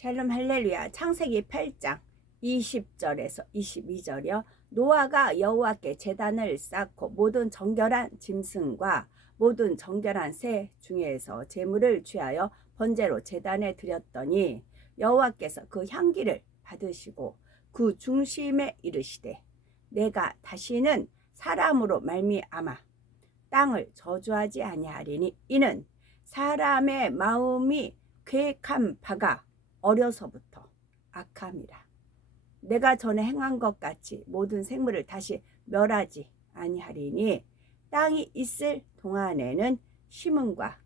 샬롬 할렐루야. 창세기 8장 20절에서 22절이요. 노아가 여호와께 제단을 쌓고 모든 정결한 짐승과 모든 정결한 새 중에서 제물을 취하여 번제로 제단에 드렸더니 여호와께서 그 향기를 받으시고 그 중심에 이르시되 내가 다시는 사람으로 말미암아 땅을 저주하지 아니하리니 이는 사람의 마음이 계획한 바가 어려서부터 악함이라. 내가 전에 행한 것 같이 모든 생물을 다시 멸하지 아니하리니 땅이 있을 동안에는 심음과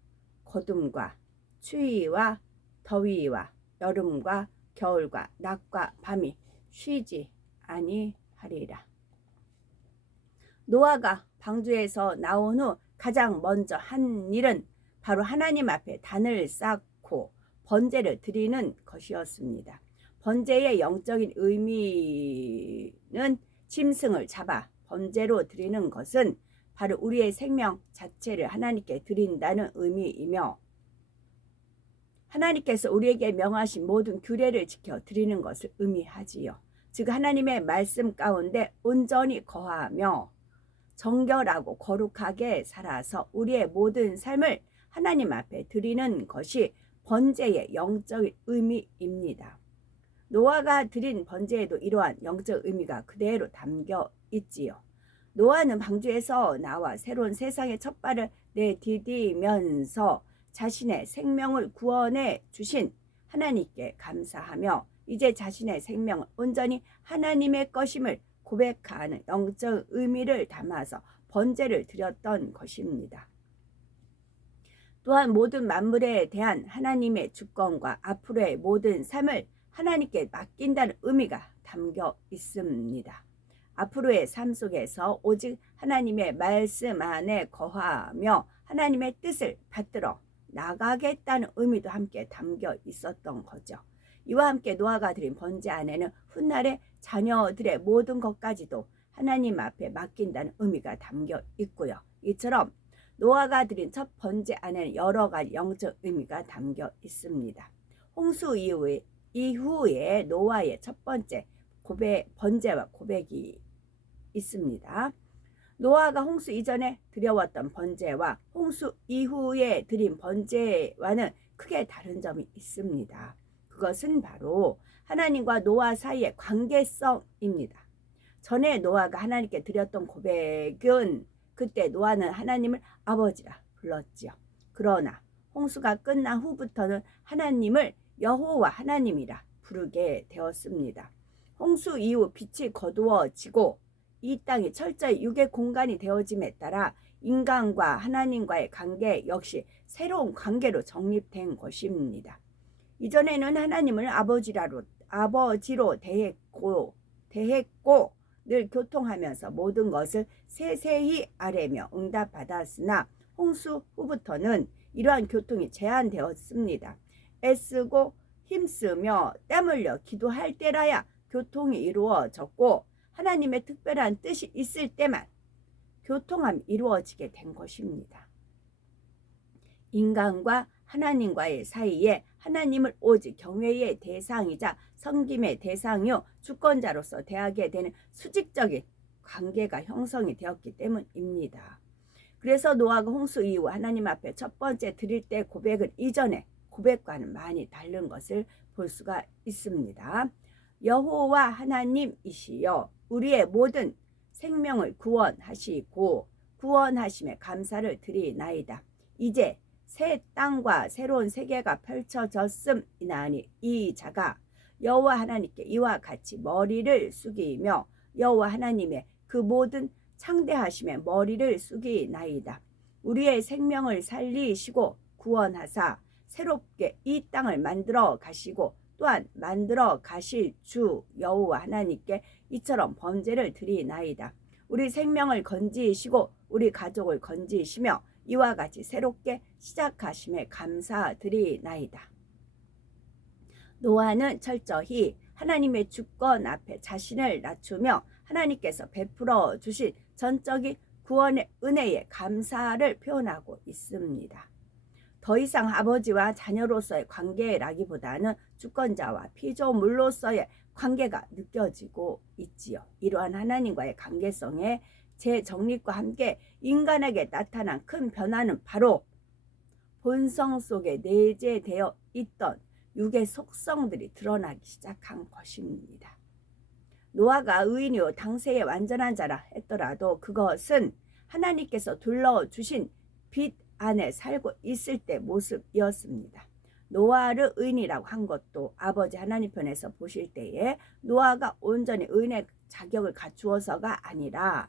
거둠과 추위와 더위와 여름과 겨울과 낮과 밤이 쉬지 아니하리라. 노아가 방주에서 나온 후 가장 먼저 한 일은 바로 하나님 앞에 단을 쌓고 번제를 드리는 것이었습니다. 번제의 영적인 의미는 짐승을 잡아 번제로 드리는 것은 바로 우리의 생명 자체를 하나님께 드린다는 의미이며 하나님께서 우리에게 명하신 모든 규례를 지켜 드리는 것을 의미하지요. 즉 하나님의 말씀 가운데 온전히 거하며 정결하고 거룩하게 살아서 우리의 모든 삶을 하나님 앞에 드리는 것이 번제의 영적 의미입니다. 노아가 드린 번제에도 이러한 영적 의미가 그대로 담겨 있지요. 노아는 방주에서 나와 새로운 세상의 첫 발을 내디디면서 자신의 생명을 구원해 주신 하나님께 감사하며 이제 자신의 생명을 온전히 하나님의 것임을 고백하는 영적 의미를 담아서 번제를 드렸던 것입니다. 또한 모든 만물에 대한 하나님의 주권과 앞으로의 모든 삶을 하나님께 맡긴다는 의미가 담겨 있습니다. 앞으로의 삶 속에서 오직 하나님의 말씀 안에 거하며 하나님의 뜻을 받들어 나가겠다는 의미도 함께 담겨 있었던 거죠. 이와 함께 노아가 드린 번제 안에는 훗날의 자녀들의 모든 것까지도 하나님 앞에 맡긴다는 의미가 담겨 있고요. 이처럼 노아가 드린 첫 번제 안에는 여러 가지 영적 의미가 담겨 있습니다. 홍수 이후에 노아의 첫 번째 번제와 고백이 있습니다. 노아가 홍수 이전에 드려왔던 번제와 홍수 이후에 드린 번제와는 크게 다른 점이 있습니다. 그것은 바로 하나님과 노아 사이의 관계성입니다. 전에 노아가 하나님께 드렸던 고백은 그때 노아는 하나님을 아버지라 불렀지요. 그러나 홍수가 끝난 후부터는 하나님을 여호와 하나님이라 부르게 되었습니다. 홍수 이후 빛이 거두어지고 이 땅이 철저히 육의 공간이 되어짐에 따라 인간과 하나님과의 관계 역시 새로운 관계로 정립된 것입니다. 이전에는 하나님을 아버지로 대했고 늘 교통하면서 모든 것을 세세히 아뢰며 응답받았으나 홍수 후부터는 이러한 교통이 제한되었습니다. 애쓰고 힘쓰며 땀 흘려 기도할 때라야 교통이 이루어졌고 하나님의 특별한 뜻이 있을 때만 교통함이 이루어지게 된 것입니다. 인간과 하나님과의 사이에 하나님을 오직 경외의 대상이자 섬김의 대상이요 주권자로서 대하게 되는 수직적인 관계가 형성이 되었기 때문입니다. 그래서 노아가 홍수 이후 하나님 앞에 첫 번째 드릴 때 고백은 이전의 고백과는 많이 다른 것을 볼 수가 있습니다. 여호와 하나님이시여 우리의 모든 생명을 구원하시고 구원하심에 감사를 드리나이다. 이제 새 땅과 새로운 세계가 펼쳐졌음이나니 이 자가 여호와 하나님께 이와 같이 머리를 숙이며 여호와 하나님의 그 모든 창대하심에 머리를 숙이나이다. 우리의 생명을 살리시고 구원하사 새롭게 이 땅을 만들어 가시고 또한 만들어 가실 주 여호와 하나님께 이처럼 번제를 드리나이다. 우리 생명을 건지시고 우리 가족을 건지시며 이와 같이 새롭게 시작하심에 감사드리나이다. 노아는 철저히 하나님의 주권 앞에 자신을 낮추며 하나님께서 베풀어 주신 전적인 구원의 은혜에 감사를 표현하고 있습니다. 더 이상 아버지와 자녀로서의 관계라기보다는 주권자와 피조물로서의 관계가 느껴지고 있지요. 이러한 하나님과의 관계성의 재정립과 함께 인간에게 나타난 큰 변화는 바로 본성 속에 내재되어 있던 육의 속성들이 드러나기 시작한 것입니다. 노아가 의인이요 당세의 완전한 자라 했더라도 그것은 하나님께서 둘러주신 빛 안에 살고 있을 때 모습이었습니다. 노아를 의인이라고 한 것도 아버지 하나님 편에서 보실 때에 노아가 온전히 의인의 자격을 갖추어서가 아니라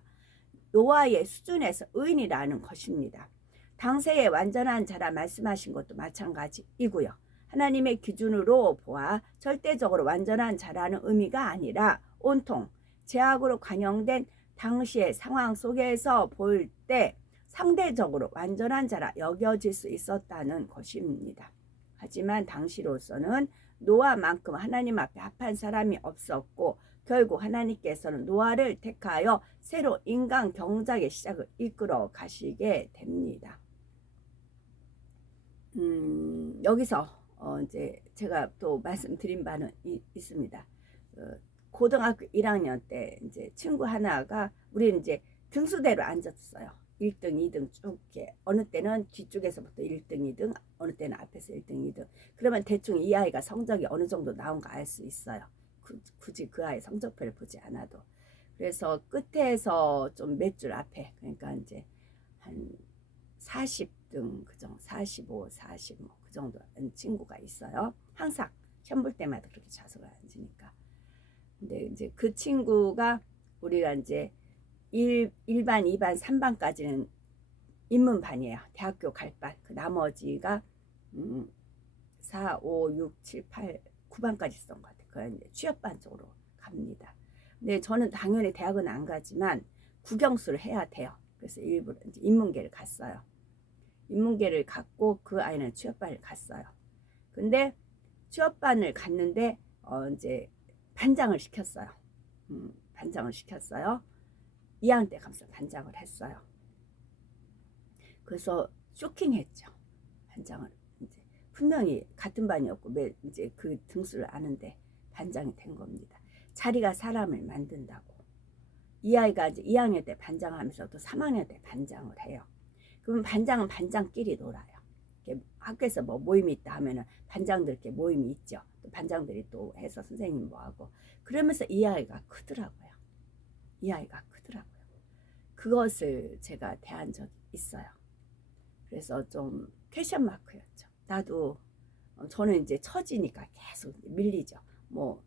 노아의 수준에서 의인이라는 것입니다. 당세의 완전한 자라 말씀하신 것도 마찬가지이고요. 하나님의 기준으로 보아 절대적으로 완전한 자라는 의미가 아니라 온통 죄악으로 관영된 당시의 상황 속에서 볼 때 상대적으로 완전한 자라 여겨질 수 있었다는 것입니다. 하지만 당시로서는 노아만큼 하나님 앞에 합한 사람이 없었고 결국 하나님께서는 노아를 택하여 새로 인간 경작의 시작을 이끌어 가시게 됩니다. 여기서 이제 제가 또 말씀드린 바는 있습니다. 고등학교 1학년 때 이제 친구 하나가 우리는 이제 등수대로 앉았어요. 1등, 2등 쭉 이렇게 어느 때는 뒤쪽에서부터 1등, 2등, 어느 때는 앞에서 1등, 2등. 그러면 대충 이 아이가 성적이 어느 정도 나온가 알 수 있어요. 굳이 그 아이 성적표를 보지 않아도. 그래서 끝에서 좀 몇 줄 앞에, 그러니까 이제 한 40등 그 정도, 45, 40 뭐 그 정도 친구가 있어요. 항상 시험 볼 때마다 그렇게 좌석을 앉으니까. 근데 이제 그 친구가 우리가 이제 1반, 2반, 3반까지는 인문반이에요. 대학교 갈 반. 그 나머지가 4, 5, 6, 7, 8, 9반까지 있었던 것 같아요. 그건 이제 취업반 쪽으로 갑니다. 근데 저는 당연히 대학은 안 가지만 국영수를 해야 돼요. 그래서 일부러 이제 인문계를 갔어요. 인문계를 갔고 그 아이는 취업반을 갔어요. 근데 취업반을 갔는데 이제 반장을 시켰어요. 반장을 시켰어요. 2학년 때 가면서 반장을 했어요. 그래서 쇼킹했죠. 반장을 이제 분명히 같은 반이었고 이제 그 등수를 아는데 반장이 된 겁니다. 자리가 사람을 만든다고. 이 아이가 이제 2학년 때 반장하면서 또 3학년 때 반장을 해요. 그러면 반장은 반장끼리 놀아요. 학교에서 뭐 모임이 있다 하면은 반장들께 모임이 있죠. 또 반장들이 또 해서 선생님 뭐 하고 그러면서 이 아이가 크더라고요. 이 아이가 크더라고요. 그것을 제가 대한 적이 있어요. 그래서 좀 퀘션 마크였죠. 나도 저는 이제 처지니까 계속 밀리죠. 뭐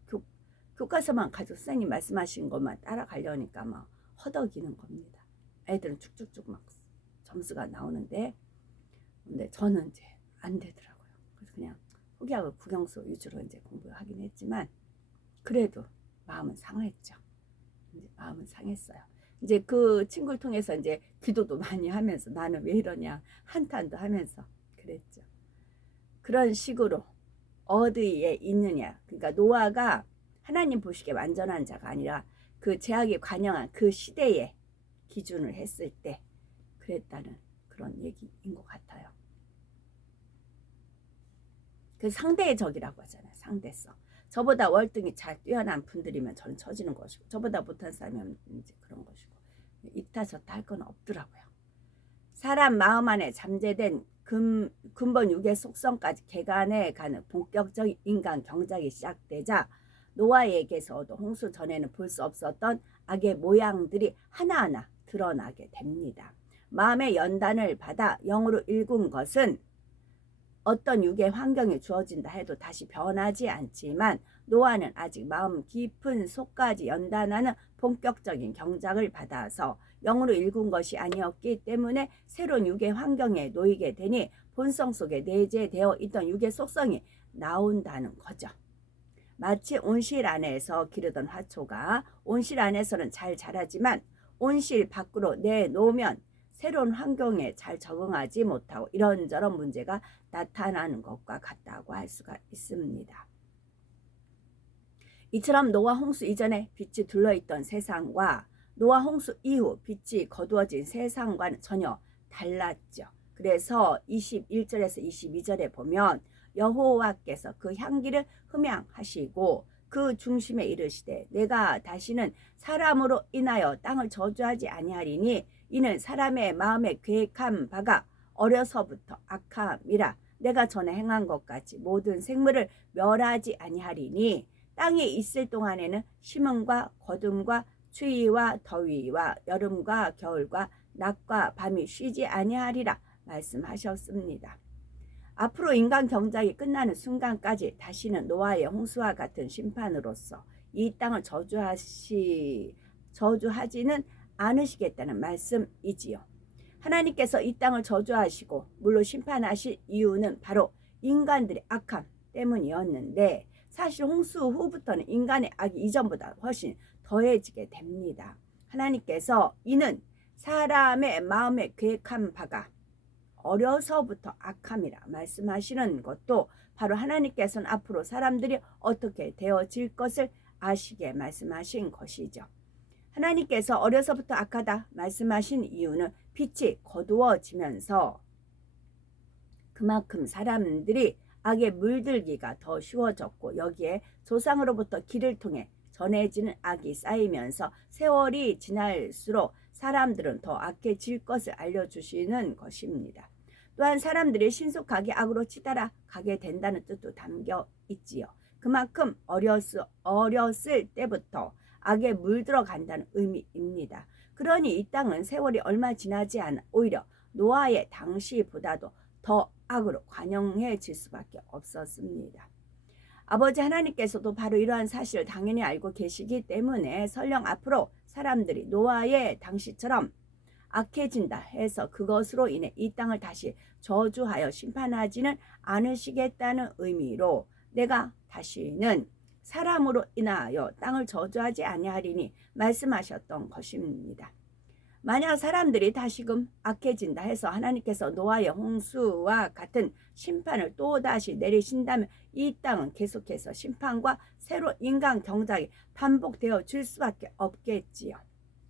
교과서만 가지고 선생님 말씀하신 것만 따라가려니까 막 허덕이는 겁니다. 애들은 쭉쭉쭉 막 점수가 나오는데 근데 저는 이제 안 되더라고요. 그래서 그냥 포기하고 국영수 위주로 이제 공부하긴 했지만 그래도 마음은 상했죠. 이제 마음은 상했어요. 이제 그 친구를 통해서 이제 기도도 많이 하면서 나는 왜 이러냐 한탄도 하면서 그랬죠. 그런 식으로 어디에 있느냐. 그러니까 노아가 하나님 보시기에 완전한 자가 아니라 그 죄악이 관영한 그 시대에 기준을 했을 때 그랬다는 그런 얘기인 것 같아요. 그 상대의 적이라고 하잖아요. 상대성. 저보다 월등히 잘 뛰어난 분들이면 저는 처지는 것이고 저보다 못한 사람이면 이제 그런 것이고 이따 저따 할 건 없더라고요. 사람 마음 안에 잠재된 근본 육의 속성까지 개간해 가는 본격적인 인간 경작이 시작되자 노아에게서도 홍수 전에는 볼 수 없었던 악의 모양들이 하나하나 드러나게 됩니다. 마음의 연단을 받아 영으로 일군 것은 어떤 육의 환경이 주어진다 해도 다시 변하지 않지만 노아는 아직 마음 깊은 속까지 연단하는 본격적인 경작을 받아서 영으로 일군 것이 아니었기 때문에 새로운 육의 환경에 놓이게 되니 본성 속에 내재되어 있던 육의 속성이 나온다는 거죠. 마치 온실 안에서 기르던 화초가 온실 안에서는 잘 자라지만 온실 밖으로 내놓으면 새로운 환경에 잘 적응하지 못하고 이런저런 문제가 나타나는 것과 같다고 할 수가 있습니다. 이처럼 노아 홍수 이전에 빛이 둘러있던 세상과 노아 홍수 이후 빛이 거두어진 세상과는 전혀 달랐죠. 그래서 21절에서 22절에 보면 여호와께서 그 향기를 흠양하시고 그 중심에 이르시되 내가 다시는 사람으로 인하여 땅을 저주하지 아니하리니 이는 사람의 마음에 계획한 바가 어려서부터 악함이라. 내가 전에 행한 것 같이 모든 생물을 멸하지 아니하리니 땅에 있을 동안에는 심음과 거둠과 추위와 더위와 여름과 겨울과 낮과 밤이 쉬지 아니하리라 말씀하셨습니다. 앞으로 인간 경작이 끝나는 순간까지 다시는 노아의 홍수와 같은 심판으로서 이 땅을 저주하지는 않으시겠다는 말씀이지요. 하나님께서 이 땅을 저주하시고 물로 심판하실 이유는 바로 인간들의 악함 때문이었는데 사실 홍수 후부터는 인간의 악이 이전보다 훨씬 더해지게 됩니다. 하나님께서 이는 사람의 마음에 계획한 바가 어려서부터 악함이라 말씀하시는 것도 바로 하나님께서는 앞으로 사람들이 어떻게 되어질 것을 아시게 말씀하신 것이죠. 하나님께서 어려서부터 악하다 말씀하신 이유는 빛이 거두어지면서 그만큼 사람들이 악에 물들기가 더 쉬워졌고 여기에 조상으로부터 길을 통해 전해지는 악이 쌓이면서 세월이 지날수록 사람들은 더 악해질 것을 알려주시는 것입니다. 또한 사람들이 신속하게 악으로 치달아 가게 된다는 뜻도 담겨 있지요. 그만큼 어렸을 때부터 악에 물들어간다는 의미입니다. 그러니 이 땅은 세월이 얼마 지나지 않아 오히려 노아의 당시보다도 더 악으로 관영해질 수밖에 없었습니다. 아버지 하나님께서도 바로 이러한 사실을 당연히 알고 계시기 때문에 설령 앞으로 사람들이 노아의 당시처럼 악해진다 해서 그것으로 인해 이 땅을 다시 저주하여 심판하지는 않으시겠다는 의미로 내가 다시는 사람으로 인하여 땅을 저주하지 아니하리니 말씀하셨던 것입니다. 만약 사람들이 다시금 악해진다 해서 하나님께서 노아의 홍수와 같은 심판을 또다시 내리신다면 이 땅은 계속해서 심판과 새로 인간 경작이 반복되어 줄 수밖에 없겠지요.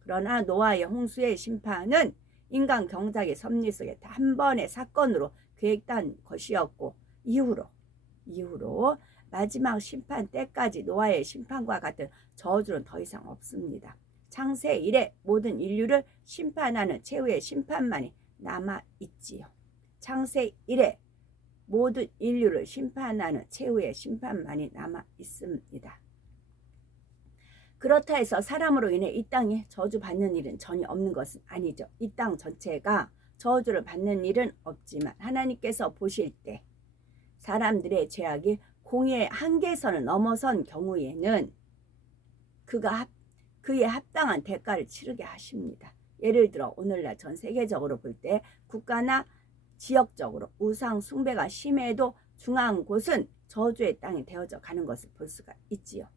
그러나 노아의 홍수의 심판은 인간 경작의 섭리 속에 한 번의 사건으로 계획된 것이었고 이후로 마지막 심판 때까지 노아의 심판과 같은 저주는 더 이상 없습니다. 창세 이래 모든 인류를 심판하는 최후의 심판만이 남아있지요. 창세 이래 모든 인류를 심판하는 최후의 심판만이 남아있습니다. 그렇다 해서 사람으로 인해 이 땅에 저주받는 일은 전혀 없는 것은 아니죠. 이 땅 전체가 저주를 받는 일은 없지만 하나님께서 보실 때 사람들의 죄악이 공의의 한계선을 넘어선 경우에는 그에 합당한 대가를 치르게 하십니다. 예를 들어 오늘날 전 세계적으로 볼 때 국가나 지역적으로 우상 숭배가 심해도 중요한 곳은 저주의 땅이 되어져 가는 것을 볼 수가 있지요.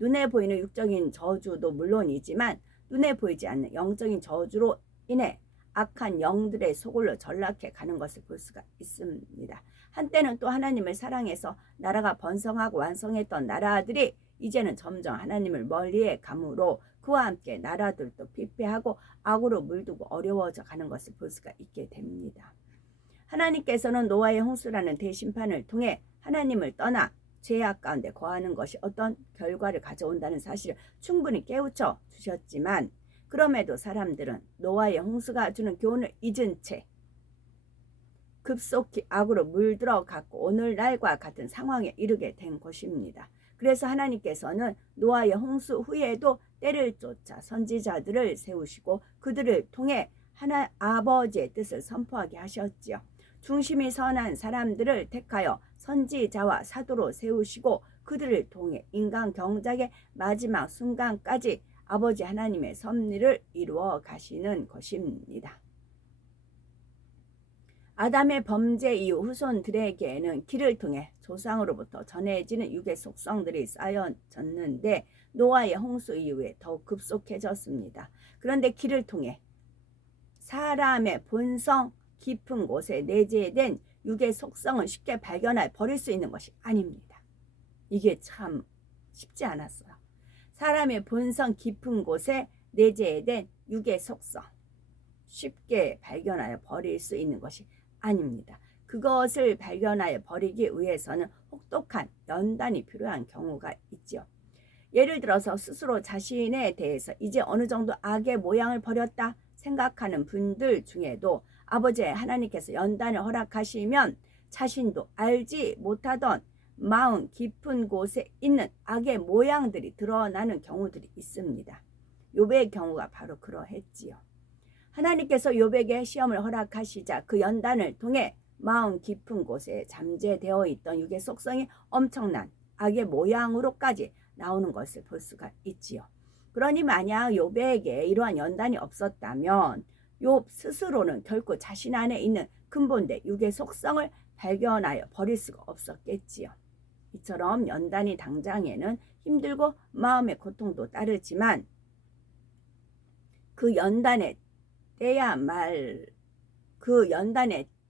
눈에 보이는 육적인 저주도 물론이지만 눈에 보이지 않는 영적인 저주로 인해 악한 영들의 소굴로 전락해 가는 것을 볼 수가 있습니다. 한때는 또 하나님을 사랑해서 나라가 번성하고 완성했던 나라들이 이제는 점점 하나님을 멀리해 가므로 그와 함께 나라들도 피폐하고 악으로 물들고 어려워져 가는 것을 볼 수가 있게 됩니다. 하나님께서는 노아의 홍수라는 대심판을 통해 하나님을 떠나 죄악 가운데 거하는 것이 어떤 결과를 가져온다는 사실을 충분히 깨우쳐 주셨지만 그럼에도 사람들은 노아의 홍수가 주는 교훈을 잊은 채 급속히 악으로 물들어갔고 오늘날과 같은 상황에 이르게 된 것입니다. 그래서 하나님께서는 노아의 홍수 후에도 때를 쫓아 선지자들을 세우시고 그들을 통해 아버지의 뜻을 선포하게 하셨지요. 중심이 선한 사람들을 택하여 선지자와 사도로 세우시고 그들을 통해 인간 경작의 마지막 순간까지 아버지 하나님의 섭리를 이루어 가시는 것입니다. 아담의 범죄 이후 후손들에게는 길을 통해 조상으로부터 전해지는 육의 속성들이 쌓여졌는데 노아의 홍수 이후에 더욱 급속해졌습니다. 그런데 길을 통해 사람의 본성 깊은 곳에 내재된 육의 속성을 쉽게 발견해 버릴 수 있는 것이 아닙니다. 이게 참 쉽지 않았어요. 사람의 본성 깊은 곳에 내재된 육의 속성 쉽게 발견하여 버릴 수 있는 것이 아닙니다. 그것을 발견하여 버리기 위해서는 혹독한 연단이 필요한 경우가 있죠. 예를 들어서 스스로 자신에 대해서 이제 어느 정도 악의 모양을 버렸다 생각하는 분들 중에도 아버지 하나님께서 연단을 허락하시면 자신도 알지 못하던 마음 깊은 곳에 있는 악의 모양들이 드러나는 경우들이 있습니다. 욥의 경우가 바로 그러했지요. 하나님께서 욥에게 시험을 허락하시자 그 연단을 통해 마음 깊은 곳에 잠재되어 있던 육의 속성이 엄청난 악의 모양으로까지 나오는 것을 볼 수가 있지요. 그러니 만약 욥에게 이러한 연단이 없었다면 욥 스스로는 결코 자신 안에 있는 근본된 육의 속성을 발견하여 버릴 수가 없었겠지요. 이처럼 연단이 당장에는 힘들고 마음의 고통도 따르지만 그 연단의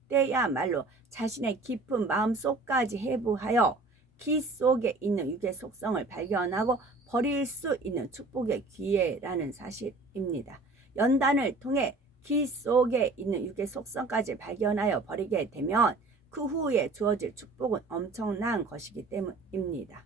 때야말로 자신의 깊은 마음속까지 해부하여 기 속에 있는 육의 속성을 발견하고 버릴 수 있는 축복의 기회라는 사실입니다. 연단을 통해 기 속에 있는 육의 속성까지 발견하여 버리게 되면 그 후에 주어질 축복은 엄청난 것이기 때문입니다.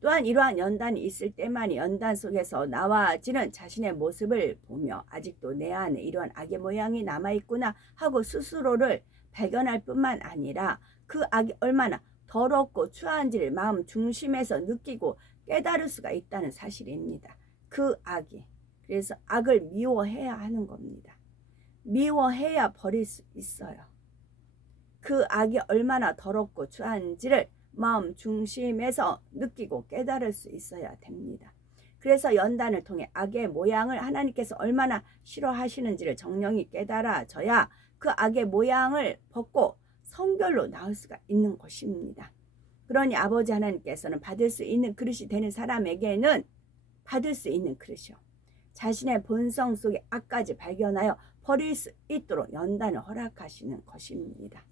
또한 이러한 연단이 있을 때만이 연단 속에서 나와지는 자신의 모습을 보며 아직도 내 안에 이러한 악의 모양이 남아있구나 하고 스스로를 발견할 뿐만 아니라 그 악이 얼마나 더럽고 추한지를 마음 중심에서 느끼고 깨달을 수가 있다는 사실입니다. 그 악이. 그래서 악을 미워해야 하는 겁니다. 미워해야 버릴 수 있어요. 그 악이 얼마나 더럽고 추한지를 마음 중심에서 느끼고 깨달을 수 있어야 됩니다. 그래서 연단을 통해 악의 모양을 하나님께서 얼마나 싫어하시는지를 정령이 깨달아져야 그 악의 모양을 벗고 성결로 나올 수가 있는 것입니다. 그러니 아버지 하나님께서는 받을 수 있는 그릇이 되는 사람에게는 받을 수 있는 그릇이요. 자신의 본성 속의 악까지 발견하여 버릴 수 있도록 연단을 허락하시는 것입니다.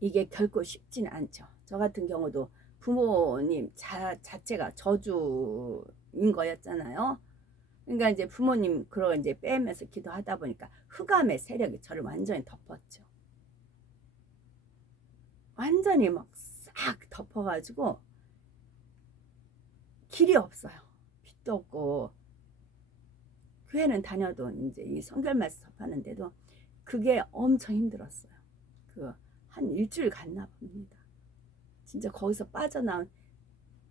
이게 결코 쉽지는 않죠. 저 같은 경우도 부모님 자체가 저주인 거였잖아요. 그러니까 이제 부모님 그런 이제 빼면서 기도하다 보니까 흑암의 세력이 저를 완전히 덮었죠. 완전히 막 싹 덮어가지고 길이 없어요. 빛도 없고 교회는 다녀도 이제 이 성결 말씀 접하는데도 그게 엄청 힘들었어요. 한 일주일 갔나 봅니다. 진짜 거기서 빠져나온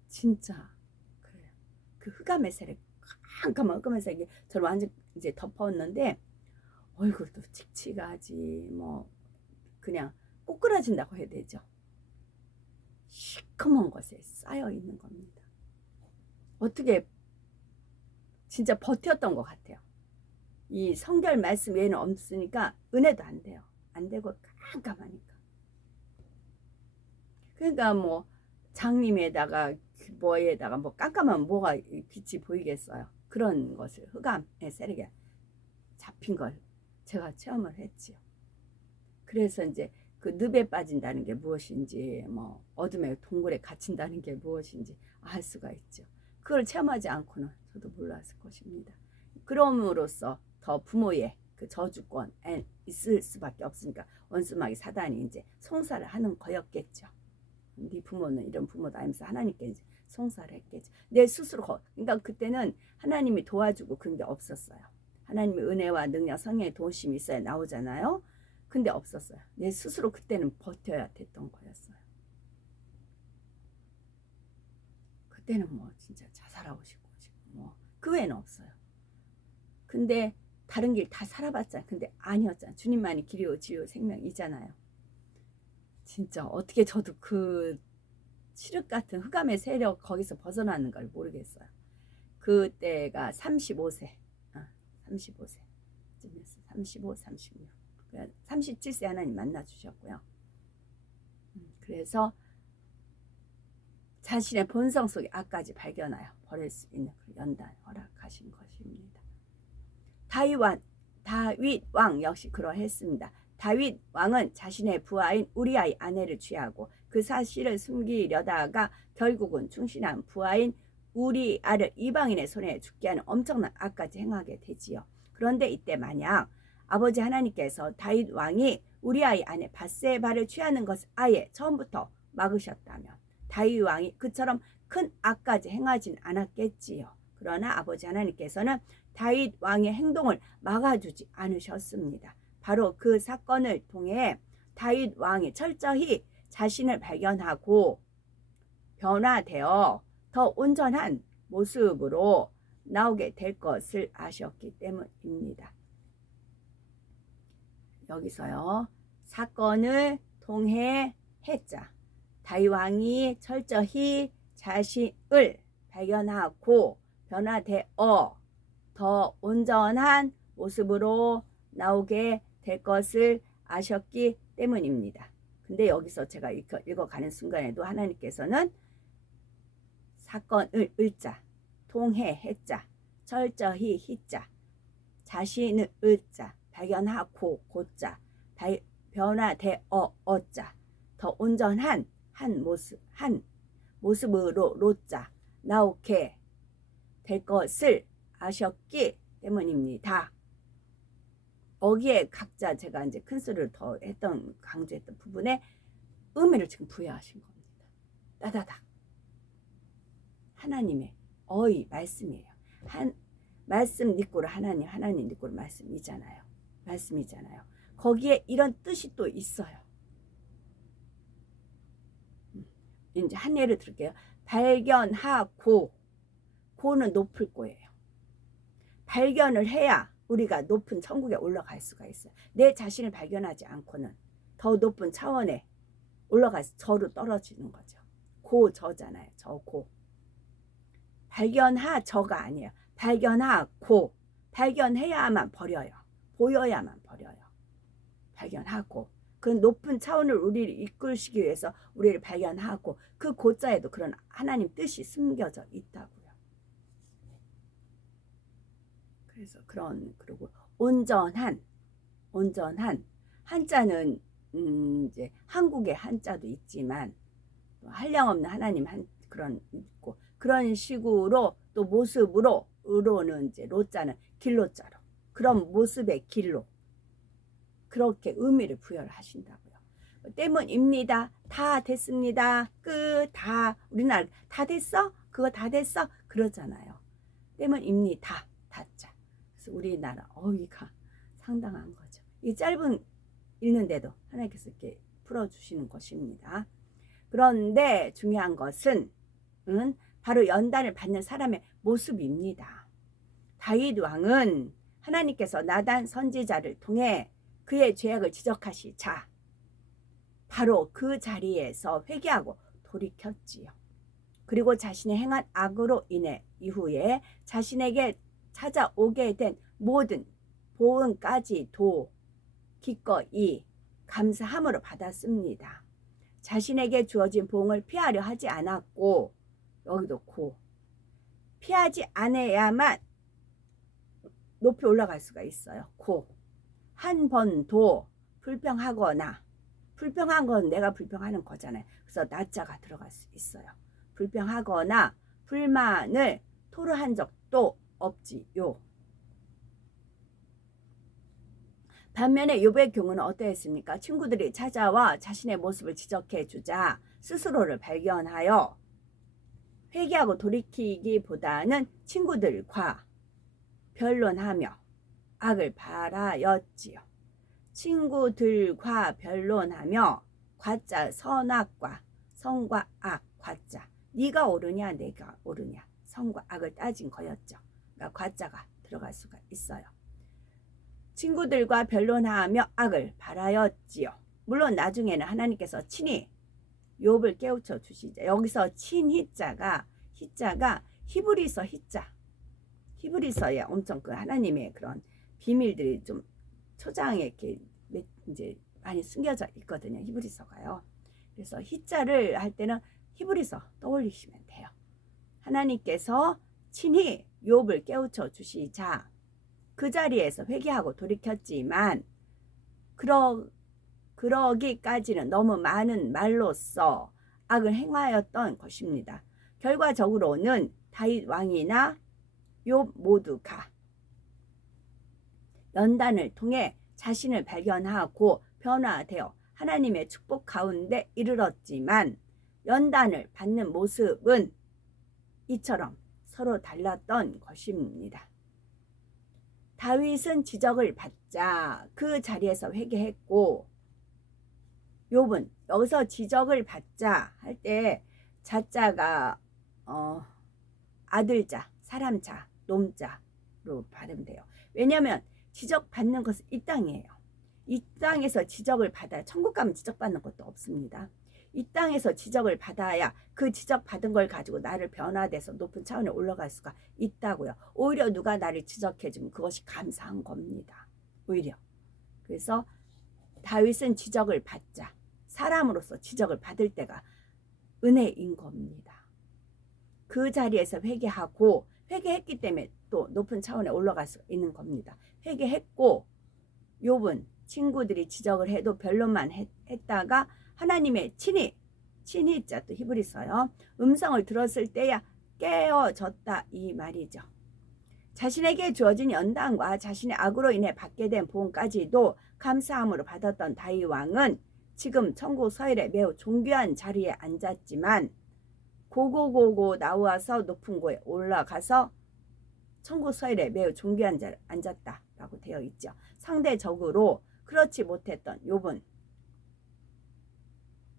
진짜 그래요. 그 흑암의 세력, 깜깜한 흑암의 세력이 저를 완전 이제 덮었는데 얼굴도 칙칙하지 뭐 그냥 꼬꾸라진다고 해야 되죠. 시커먼 것에 쌓여 있는 겁니다. 어떻게 진짜 버텼던 것 같아요. 이 성결 말씀 외에는 없으니까 은혜도 안 돼요. 안 되고 깜깜하니까. 그러니까 뭐 장님에다가 뭐에다가 뭐 깜깜하면 뭐가 빛이 보이겠어요. 그런 것을 흑암의 세력에 잡힌 걸 제가 체험을 했지요. 그래서 이제 그 늪에 빠진다는 게 무엇인지 뭐 어둠의 동굴에 갇힌다는 게 무엇인지 알 수가 있죠. 그걸 체험하지 않고는 저도 몰랐을 것입니다. 그럼으로써 더 부모의 그 저주권에 있을 수밖에 없으니까 원수마귀 사단이 이제 송사를 하는 거였겠죠. 네 부모는 이런 부모도 아니면서 하나님께 이제 송사를 했겠죠. 내 스스로 그러니까 그때는 하나님이 도와주고 그런 게 없었어요. 하나님의 은혜와 능력, 성령의 도우심이 있어야 나오잖아요. 근데 없었어요. 내 스스로 그때는 버텨야 됐던 거였어요. 그때는 뭐 진짜 자살하고 싶고 뭐 그 외에는 없어요. 근데 다른 길 다 살아봤잖아요. 근데 아니었잖아요. 주님만이 길이요 진리요 생명이잖아요. 진짜 어떻게 저도 그 칠흑 같은 흑암의 세력 거기서 벗어나는 걸 모르겠어요. 그때가 35세 35세 35, 36 37세 하나님 만나 주셨고요. 그래서 자신의 본성 속의 악까지 발견하여 버릴 수 있는 그 연단 허락하신 것입니다. 다윗 왕 역시 그러했습니다. 다윗 왕은 자신의 부하인 우리아의 아내를 취하고 그 사실을 숨기려다가 결국은 충신한 부하인 우리아를 이방인의 손에 죽게 하는 엄청난 악까지 행하게 되지요. 그런데 이때 만약 아버지 하나님께서 다윗 왕이 우리아의 아내 밧세바를 취하는 것을 아예 처음부터 막으셨다면 다윗 왕이 그처럼 큰 악까지 행하진 않았겠지요. 그러나 아버지 하나님께서는 다윗 왕의 행동을 막아주지 않으셨습니다. 바로 그 사건을 통해 다윗 왕이 철저히 자신을 발견하고 변화되어 더 온전한 모습으로 나오게 될 것을 아셨기 때문입니다. 여기서요. 사건을 통해 해자. 다윗 왕이 철저히 자신을 발견하고 변화되어 더 온전한 모습으로 나오게 될 것을 아셨기 때문입니다. 근데 여기서 제가 읽어가는 순간에도 하나님께서는 사건을 을자, 통해 해자, 철저히 희자, 자신을 을자, 발견하고 고자, 변화되어 어자, 더 온전한 한 모습으로 로자 나오게 될 것을 아셨기 때문입니다. 여기에 각자 제가 이제 큰 소리를 더 강조했던 부분에 의미를 지금 부여하신 겁니다. 따다닥. 하나님의 말씀이에요. 말씀 니꼬로 하나님 니꼬로 말씀이잖아요. 거기에 이런 뜻이 또 있어요. 이제 한 예를 들게요. 발견하고, 고는 높을 거예요. 발견을 해야 우리가 높은 천국에 올라갈 수가 있어요. 내 자신을 발견하지 않고는 더 높은 차원에 올라가서 저로 떨어지는 거죠. 고저잖아요. 저고. 저가 아니에요. 발견하고, 발견해야만 버려요. 보여야만 버려요. 발견하고, 그 높은 차원을 우리를 이끌시기 위해서 우리를 발견하고, 그 고자에도 그런 하나님 뜻이 숨겨져 있다고요. 그래서 그리고 온전한 한자는 이제 한국의 한자도 있지만 한량없는 하나님 그런 있고, 그런 식으로 또 모습으로 으로는 이제 로자는 길로자로, 그런 모습의 길로 그렇게 의미를 부여를 하신다고요. 때문입니다. 다 됐습니다. 우리나라 다 됐어? 그거 다 됐어? 그러잖아요. 때문입니다. 다자. 그래서 우리나라 어휘가 상당한 거죠. 이 짧은 읽는데도 하나님께서 이렇게 풀어주시는 것입니다. 그런데 중요한 것은 바로 연단을 받는 사람의 모습입니다. 다윗 왕은 하나님께서 나단 선지자를 통해 그의 죄악을 지적하시자 바로 그 자리에서 회개하고 돌이켰지요. 그리고 자신이 행한 악으로 인해 이후에 자신에게 찾아오게 된 모든 보응까지도 기꺼이 감사함으로 받았습니다. 자신에게 주어진 보응을 피하려 하지 않았고, 여기도 피하지 않아야만 높이 올라갈 수가 있어요. 한 번도 불평한 건 내가 불평하는 거잖아요. 그래서 나자가 들어갈 수 있어요. 불평하거나 불만을 토로한 적도 없지요. 반면에 욥의 경우는 어떠했습니까? 친구들이 찾아와 자신의 모습을 지적해 주자 스스로를 발견하여 회개하고 돌이키기보다는 친구들과 변론하며 악을 바라였지요. 친구들과 변론하며 과자 선악과 성과 악 과자, 네가 옳으냐 내가 옳으냐, 성과 악을 따진 거였죠. 그러니까 과자가 들어갈 수가 있어요. 친구들과 변론하며 악을 바라였지요. 물론 나중에는 하나님께서 친히 욥을 깨우쳐 주시죠. 여기서 친히자가 히브리서 히브리서에 엄청 그 하나님의 그런 비밀들이 좀 초장에 이렇게 이제 많이 숨겨져 있거든요. 히브리서가요. 그래서 히자를 할 때는 히브리서 떠올리시면 돼요. 하나님께서 친히 욥을 깨우쳐 주시자 그 자리에서 회개하고 돌이켰지만 그러기까지는 너무 많은 말로써 악을 행하였던 것입니다. 결과적으로는 다윗 왕이나 욥 모두가 연단을 통해 자신을 발견하고 변화되어 하나님의 축복 가운데 이르렀지만 연단을 받는 모습은 이처럼 서로 달랐던 것입니다. 다윗은 지적을 받자 그 자리에서 회개했고, 욥은 여기서 지적을 받자 할 때 자자가 아들자, 사람자, 놈자로 발음돼요. 돼요. 왜냐하면 지적받는 것은 이 땅이에요. 이 땅에서 지적을 받아야, 천국 가면 지적받는 것도 없습니다. 이 땅에서 지적을 받아야 그 지적받은 걸 가지고 나를 변화돼서 높은 차원에 올라갈 수가 있다고요. 오히려 누가 나를 지적해주면 그것이 감사한 겁니다. 오히려. 그래서 다윗은 지적을 받자, 사람으로서 지적을 받을 때가 은혜인 겁니다. 그 자리에서 회개하고, 회개했기 때문에 또 높은 차원에 올라갈 수 있는 겁니다. 회개했고, 욥은 친구들이 지적을 해도 별로만 했다가 하나님의 친히 또 히브리서요, 음성을 들었을 때야 깨어졌다 이 말이죠. 자신에게 주어진 연단과 자신의 악으로 인해 받게 된 보응까지도 감사함으로 받았던 다윗 왕은 지금 천국 서열에 매우 존귀한 자리에 앉았지만 고고고고 나와서 높은 곳에 올라가서 천국 서열에 매우 존귀한 자리에 앉았다라고 되어 있죠. 상대적으로 그렇지 못했던 욥은,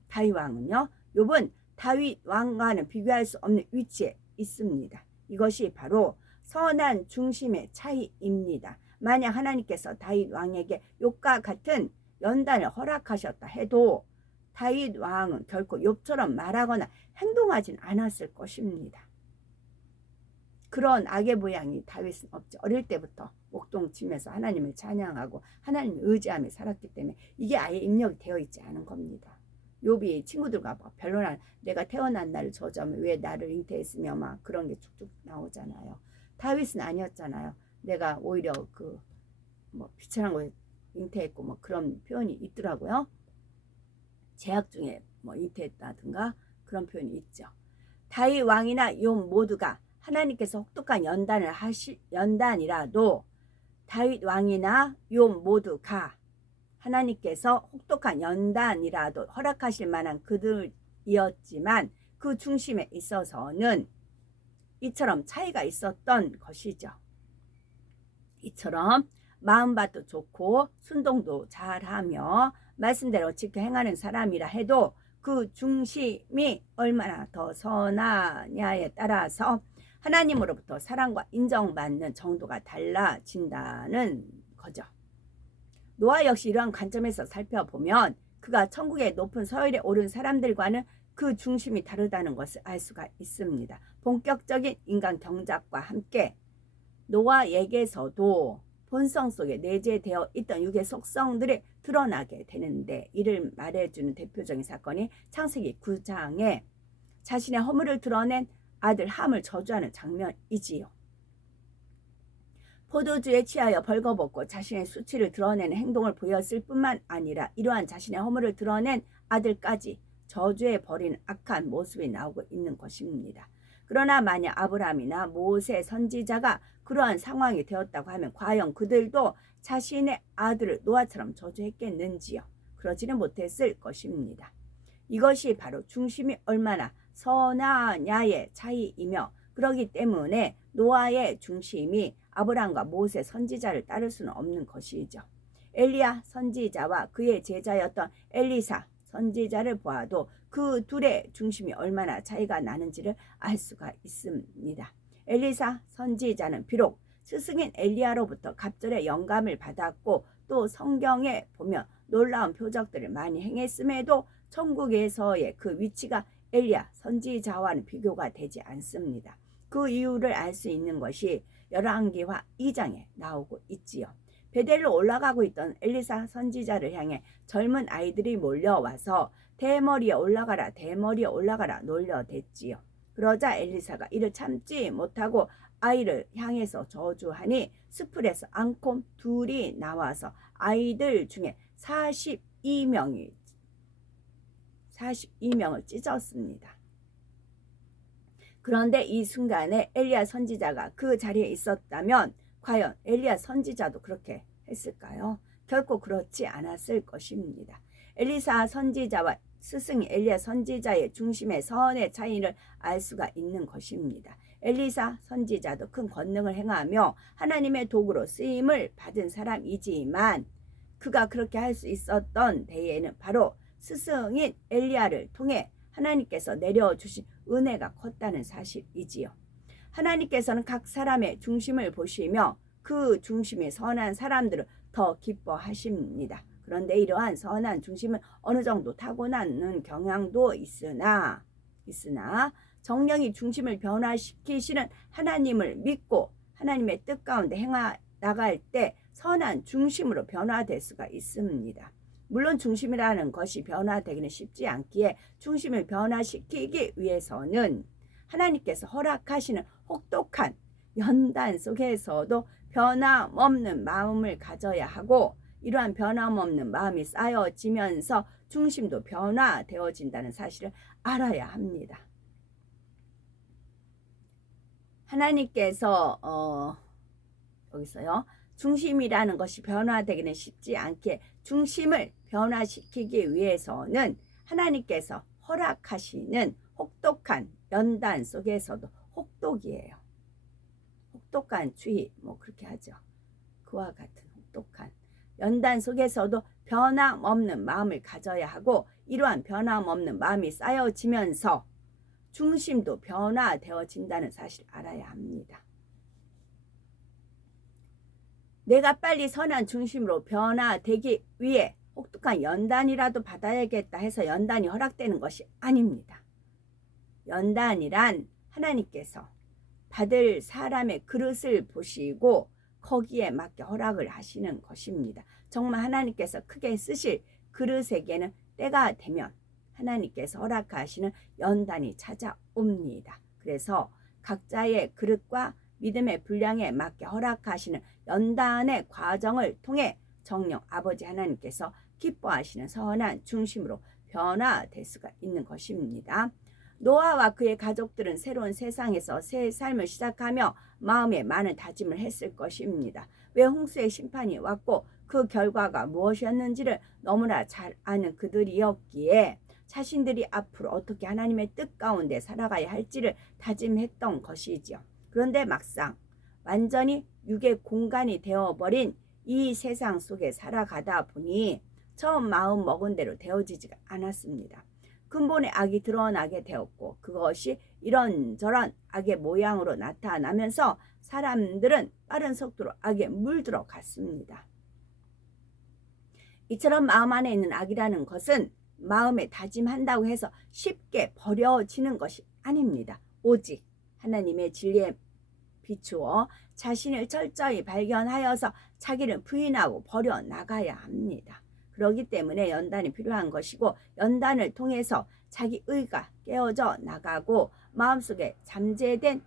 다윗 왕은요, 욥은 다윗 왕과는 비교할 수 없는 위치에 있습니다. 이것이 바로 선한 중심의 차이입니다. 만약 하나님께서 다윗 왕에게 욥과 같은 연단을 허락하셨다 해도 다윗 왕은 결코 욥처럼 말하거나 행동하진 않았을 것입니다. 그런 악의 모양이 다윗은 없죠. 어릴 때부터 목동 치면서 하나님을 찬양하고 하나님을 의지하며 살았기 때문에 이게 아예 입력이 되어 있지 않은 겁니다. 욥이 친구들과 막 별로나 내가 태어난 날을 저주하면 왜 나를 잉태했으며 막 그런 게 쭉쭉 나오잖아요. 다윗은 아니었잖아요. 내가 오히려 그 뭐 비천한 거 잉태했고 뭐 그런 표현이 있더라고요. 제약 중에 뭐 잉태했다든가 그런 표현이 있죠. 다윗 왕이나 욥 모두가 하나님께서 혹독한 연단이라도 다윗 왕이나 욥 모두가 하나님께서 혹독한 연단이라도 허락하실 만한 그들이었지만 그 중심에 있어서는 이처럼 차이가 있었던 것이죠. 이처럼 마음밭도 좋고 순종도 잘하며 말씀대로 지켜 행하는 사람이라 해도 그 중심이 얼마나 더 선하냐에 따라서 하나님으로부터 사랑과 인정받는 정도가 달라진다는 거죠. 노아 역시 이러한 관점에서 살펴보면 그가 천국의 높은 서열에 오른 사람들과는 그 중심이 다르다는 것을 알 수가 있습니다. 본격적인 인간 경작과 함께 노아에게서도 본성 속에 내재되어 있던 육의 속성들이 드러나게 되는데, 이를 말해주는 대표적인 사건이 창세기 9장에 자신의 허물을 드러낸 아들 함을 저주하는 장면이지요. 포도주에 취하여 벌거벗고 자신의 수치를 드러내는 행동을 보였을 뿐만 아니라 이러한 자신의 허물을 드러낸 아들까지 저주해 버리는 악한 모습이 나오고 있는 것입니다. 그러나 만약 아브라함이나 모세 선지자가 그러한 상황이 되었다고 하면 과연 그들도 자신의 아들을 노아처럼 저주했겠는지요? 그러지는 못했을 것입니다. 이것이 바로 중심이 얼마나 선하냐의 차이이며, 그러기 때문에 노아의 중심이 아브라함과 모세 선지자를 따를 수는 없는 것이죠. 엘리야 선지자와 그의 제자였던 엘리사 선지자를 보아도 그 둘의 중심이 얼마나 차이가 나는지를 알 수가 있습니다. 엘리사 선지자는 비록 스승인 엘리야로부터 갑절의 영감을 받았고 또 성경에 보면 놀라운 표적들을 많이 행했음에도 천국에서의 그 위치가 엘리야 선지자와는 비교가 되지 않습니다. 그 이유를 알 수 있는 것이 열왕기하 2장에 나오고 있지요. 베델로 올라가고 있던 엘리사 선지자를 향해 젊은 아이들이 몰려와서 대머리에 올라가라 대머리에 올라가라 놀려댔지요. 그러자 엘리사가 이를 참지 못하고 아이를 향해서 저주하니 수풀에서 앙콤 둘이 나와서 아이들 중에 42명을 찢었습니다. 그런데 이 순간에 엘리야 선지자가 그 자리에 있었다면 과연 엘리야 선지자도 그렇게 했을까요? 결코 그렇지 않았을 것입니다. 엘리사 선지자와 스승 엘리야 선지자의 중심의 선의 차이를 알 수가 있는 것입니다. 엘리사 선지자도 큰 권능을 행하며 하나님의 도구로 쓰임을 받은 사람이지만 그가 그렇게 할 수 있었던 때에는 바로 스승인 엘리야를 통해 하나님께서 내려주신 은혜가 컸다는 사실이지요. 하나님께서는 각 사람의 중심을 보시며 그 중심이 선한 사람들을 더 기뻐하십니다. 그런데 이러한 선한 중심은 어느 정도 타고나는 경향도 있으나 정령이 중심을 변화시키시는 하나님을 믿고 하나님의 뜻 가운데 행하 나갈 때 선한 중심으로 변화될 수가 있습니다. 물론 중심이라는 것이 변화되기는 쉽지 않기에 중심을 변화시키기 위해서는 하나님께서 허락하시는 혹독한 연단 속에서도 변함없는 마음을 가져야 하고 이러한 변함없는 마음이 쌓여지면서 중심도 변화되어진다는 사실을 알아야 합니다. 하나님께서 여기서요. 중심이라는 것이 변화되기는 쉽지 않기에 중심을 변화시키기 위해서는 하나님께서 허락하시는 혹독한 연단 속에서도 혹독이에요. 혹독한 주의 그렇게 하죠. 그와 같은 혹독한 연단 속에서도 변함없는 마음을 가져야 하고 이러한 변함없는 마음이 쌓여지면서 중심도 변화되어진다는 사실을 알아야 합니다. 내가 빨리 선한 중심으로 변화되기 위해 혹독한 연단이라도 받아야겠다 해서 연단이 허락되는 것이 아닙니다. 연단이란 하나님께서 받을 사람의 그릇을 보시고 거기에 맞게 허락을 하시는 것입니다. 정말 하나님께서 크게 쓰실 그릇에게는 때가 되면 하나님께서 허락하시는 연단이 찾아옵니다. 그래서 각자의 그릇과 믿음의 분량에 맞게 허락하시는 연단의 과정을 통해 정령 아버지 하나님께서 기뻐하시는 선한 중심으로 변화될 수가 있는 것입니다. 노아와 그의 가족들은 새로운 세상에서 새 삶을 시작하며 마음에 많은 다짐을 했을 것입니다. 왜 홍수의 심판이 왔고 그 결과가 무엇이었는지를 너무나 잘 아는 그들이었기에 자신들이 앞으로 어떻게 하나님의 뜻 가운데 살아가야 할지를 다짐했던 것이지요. 그런데 막상 완전히 육의 공간이 되어버린 이 세상 속에 살아가다 보니 처음 마음 먹은 대로 되어지지가 않았습니다. 근본의 악이 드러나게 되었고 그것이 이런저런 악의 모양으로 나타나면서 사람들은 빠른 속도로 악에 물들어 갔습니다. 이처럼 마음 안에 있는 악이라는 것은 마음에 다짐한다고 해서 쉽게 버려지는 것이 아닙니다. 오직 하나님의 진리에 비추어 자신을 철저히 발견하여서 자기를 부인하고 버려나가야 합니다. 그렇기 때문에 연단이 필요한 것이고 연단을 통해서 자기 의가 깨어져 나가고 마음속에 잠재된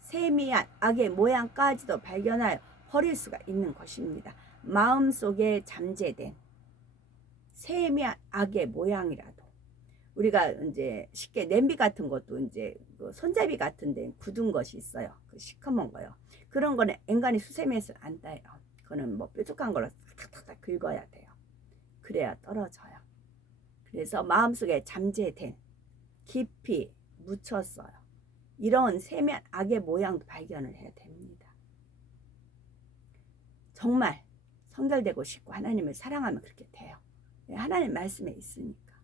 세미한 악의 모양까지도 발견하여 버릴 수가 있는 것입니다. 마음속에 잠재된 세미한 악의 모양이라도 우리가 이제 쉽게 냄비 같은 것도 이제 그 손잡이 같은 데 굳은 것이 있어요. 그 시커먼 거요. 그런 거는 인간이 수세미에서 안 따요. 그거는 뾰족한 걸로 탁탁탁 긁어야 돼요. 그래야 떨어져요. 그래서 마음속에 잠재된 깊이 묻혔어요. 이런 세미한 악의 모양도 발견을 해야 됩니다. 정말 성결되고 싶고 하나님을 사랑하면 그렇게 돼요. 하나님 말씀에 있으니까.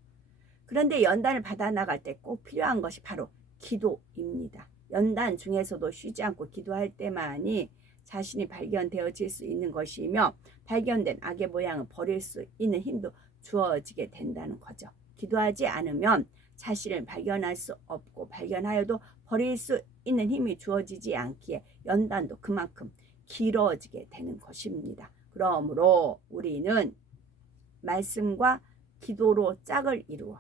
그런데 연단을 받아 나갈 때 꼭 필요한 것이 바로 기도입니다. 연단 중에서도 쉬지 않고 기도할 때만이 자신이 발견되어질 수 있는 것이며 발견된 악의 모양을 버릴 수 있는 힘도 주어지게 된다는 거죠. 기도하지 않으면 자신을 발견할 수 없고 발견하여도 버릴 수 있는 힘이 주어지지 않기에 연단도 그만큼 길어지게 되는 것입니다. 그러므로 우리는 말씀과 기도로 짝을 이루어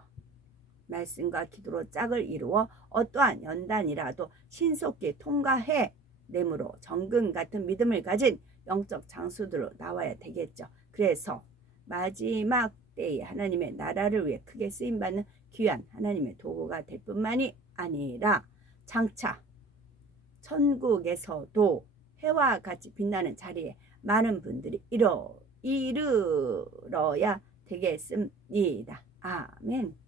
어떠한 연단이라도 신속히 통과해 내므로 정금 같은 믿음을 가진 영적 장수들로 나와야 되겠죠. 그래서 마지막 때에 하나님의 나라를 위해 크게 쓰임받는 귀한 하나님의 도구가 될 뿐만이 아니라 장차 천국에서도 해와 같이 빛나는 자리에 많은 분들이 이뤄 이르러야 되겠습니다. 아멘.